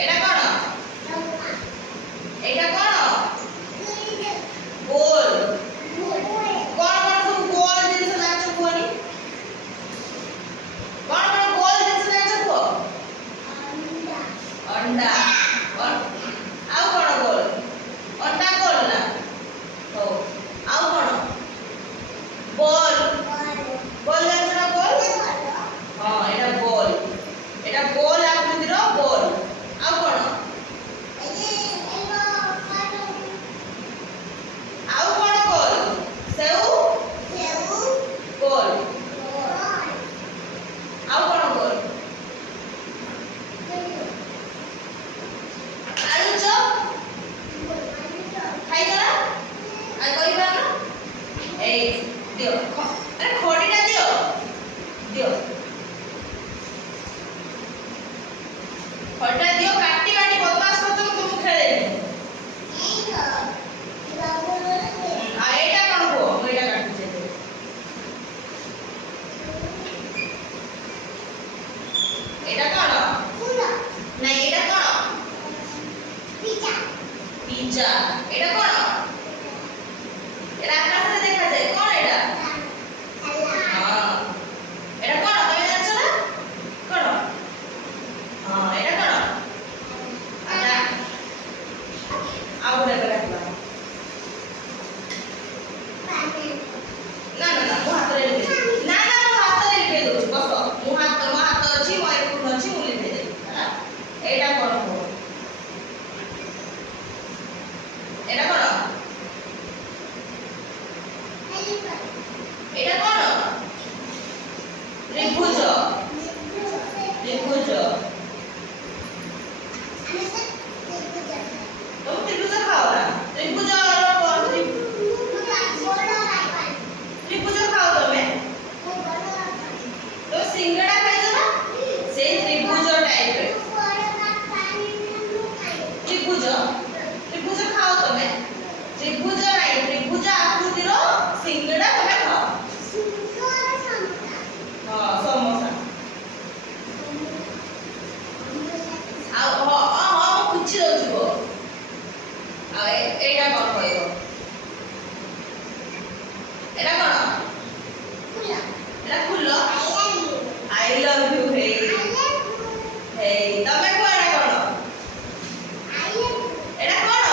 এটা কোন? এটা কোন? গোল। কোন কোন ସବୁ ଗୋଲ ଜିନିଷ ଜାଣିଛ କୁହନି? কোন কোন ଗୋଲ ଜିନିଷ ଜାଣିଛ କୁହ? ଅଣ୍ଡା। ଆଉ କଣ ଗୋଲ? ଅଣ୍ଡା ଗୋଲ ନା? ହଉ ଆଉ କଣ? ବଲ୍। ବଲ୍ ଜାଣିଛ ନା ବଲ୍? ହଁ ଏଟା ବଲ୍। ଏଟା ବଲ୍ ଆକୃତିର ବଲ୍। ଆଉ କଣ? ଆଉ କଣ ଗୋଲ? ସେଉ ଗୋଲ। ଆଉ କଣ ଗୋଲ? ଆଳୁ ଚପ୍ ଖାଇଛ ନା? ଆଉ କହିବା ନା? ଏଇ ଦିଅ ଆରେ ଖଡ଼ିଟା ଦିଅ ଦିଅ ଖଡ଼ିଟା ଦିଅ କାଟି କାଟି ବଦମାସ କରୁଛ ମୁଁ ତୁମକୁ ଖେଳେଇବି। ଆଉ ଏଇଟା କଣ କୁହ? ମୁଁ ଏଇଟା କାଟୁଛି ଏବେ। ଏଇଟା କଣ? ନାଇଁ ଏଇଟା କଣ? ପିଜ୍ଜା। ଏଇଟା କଣ? ଏଇଟା ଆକାଶରେ ଦେଖାଯାଏ କଣ ଏଇଟା? ହଁ ଏଇଟା କଣ ତମେ ଜାଣିଛ ନା? କଣ? ହଁ ଏଇଟା କଣ? ଆଚ୍ଛା ଆଉ ଗୋଟେ କାଟିବା। ନା ନା ନା ମୁଁ ହାତରେ ଲିଭେଇ ନା ନା ମୁଁ ହାତରେ ଲିଭେଇ ଦଉଛି ବସ। ମୋ ହାତ ଅଛି ମୋ ଏପଟୁ ଅଛି ମୁଁ ଲିଭେଇ ଦେବି ହେଲା। ଏଇଟା କଣ କୁହ? ଏଇଟା କଣ? ଏଇଟା କଣ? ତ୍ରିଭୁଜ। ତ୍ରିଭୁଜ। ତମେ ତ୍ରିଭୁଜ ଖାଅ ନା? ତ୍ରିଭୁଜ ଖାଅ ତମେ? ତମେ ସିଙ୍ଗଡ଼ା ଖାଇଛ ନା? ସେଇ ତ୍ରିଭୁଜ ଟାଇପର। ତ୍ରିଭୁଜ ତ୍ରିଭୁଜ ଖାଅ ତମେ? ତ୍ରିଭୁଜ ନାହିଁ ତ୍ରିଭୁଜ ଆକୃତିର ସିଙ୍ଗଡ଼ା ତମେ ଖାଅ। ହଁ ସମୋସା। ଆଉ ହଁ ହଁ ମୁଁ ବୁଝି ଦଉଛି କୁହ। ଆଉ ଏଇଟା କଣ କହିବ? ଏଇଟା କଣ? ଏଇଟା ଫୁଲ। ଆଇ ଲଭ୍ ୟୁ ହେଇ ହେଇ ତମେ କୁହ ଏଇଟା କଣ? ଏଇଟା କଣ?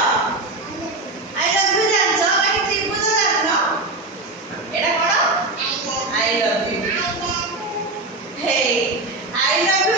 ଆଇ ଲଭ୍ ୟୁ ଜାଣିଛ ବାକି ତ୍ରିଭୁଜ ଜାଣିନ? ଏଇଟା କଣ? ଆଇ ଲଭ୍ ୟୁ ହେଇ ଆଇ ଲଭ୍ ୟୁ